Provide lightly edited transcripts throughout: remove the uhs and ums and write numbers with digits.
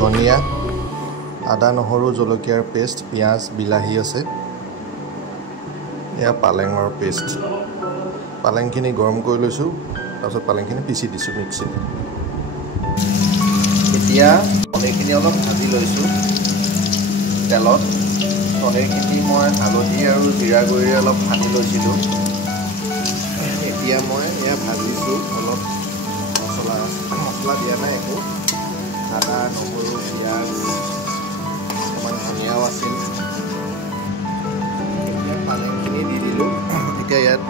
ধনিয়া, আদা নহৰু জলকীয়াৰ পেষ্ট, পিঁয়াজ বিলাহী আছে। এয়া পালেঙৰ পেষ্ট। পালেংখিনি গৰম কৰি লৈছোঁ, তাৰপিছত পালেংখিনি পিচি দিছোঁ মিক্সিত। এতিয়া পনীৰখিনি অলপ ভাজি লৈছোঁ তেলত। পনীৰখিনি মই হালধি আৰু জিৰা গুড়িৰে অলপ সানি লৈছিলোঁ। এতিয়া মই এয়া ভাজিছোঁ অলপ। মছলা দিয়া নাই একো। আদা নহৰু পিঁয়াজ অকণমান ধনিয়াও আছিল। এতিয়া পালেংখিনি দি দিলোঁ। এতিয়া ইয়াৰ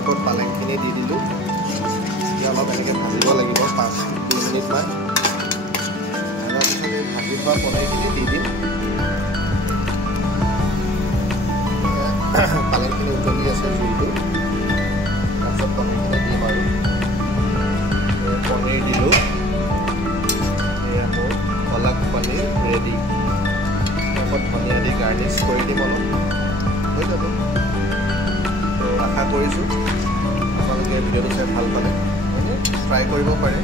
ওপৰত পালেংখিনি দি দিলোঁ। এতিয়া অলপ এনেকৈ ভাজিব লাগিব 5-2 মিনিটমান। ভজাৰ পিছত এই ভাজি থোৱা পনীৰখিনি দি দিম। পালেংখিনি উতলি আছে জুইটো, তাৰপিছত পনীৰখিনি দিম আৰু পনীৰ দিলোঁ। এয়া মোৰ পলক পনীৰ ৰেডি। তাৰপৰত ধনিয়া দি গাৰ্নিছ কৰি দিম অলপ, হৈ যাব। আশা কৰিছোঁ আপোনালোকে ভিডিঅ'টো চাই ভাল পালে। এনেই ট্ৰাই কৰিব পাৰে।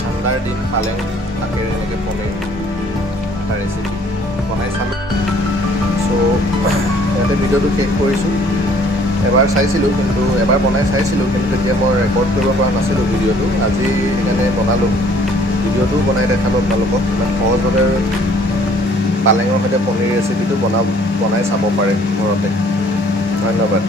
ঠাণ্ডাৰ দিন পালেং শাকেৰে এনেকৈ পনীৰ এটা ৰেচিপি বনাই চালোঁ। চ' ইয়াতে ভিডিঅ'টো শেষ কৰিছোঁ। এবাৰ চাইছিলোঁ, কিন্তু এবাৰ বনাই চাইছিলোঁ, কিন্তু তেতিয়া মই ৰেকৰ্ড কৰিব পৰা নাছিলোঁ ভিডিঅ'টো। আজি সেইকাৰণে বনালোঁ। ভিডিঅ'টোও বনাই দেখালোঁ আপোনালোকক। ইমান সহজভাৱে পালেঙৰ সৈতে পনীৰ ৰেচিপিটো বনাই চাব পাৰে ঘৰতে। ধন্যবাদ।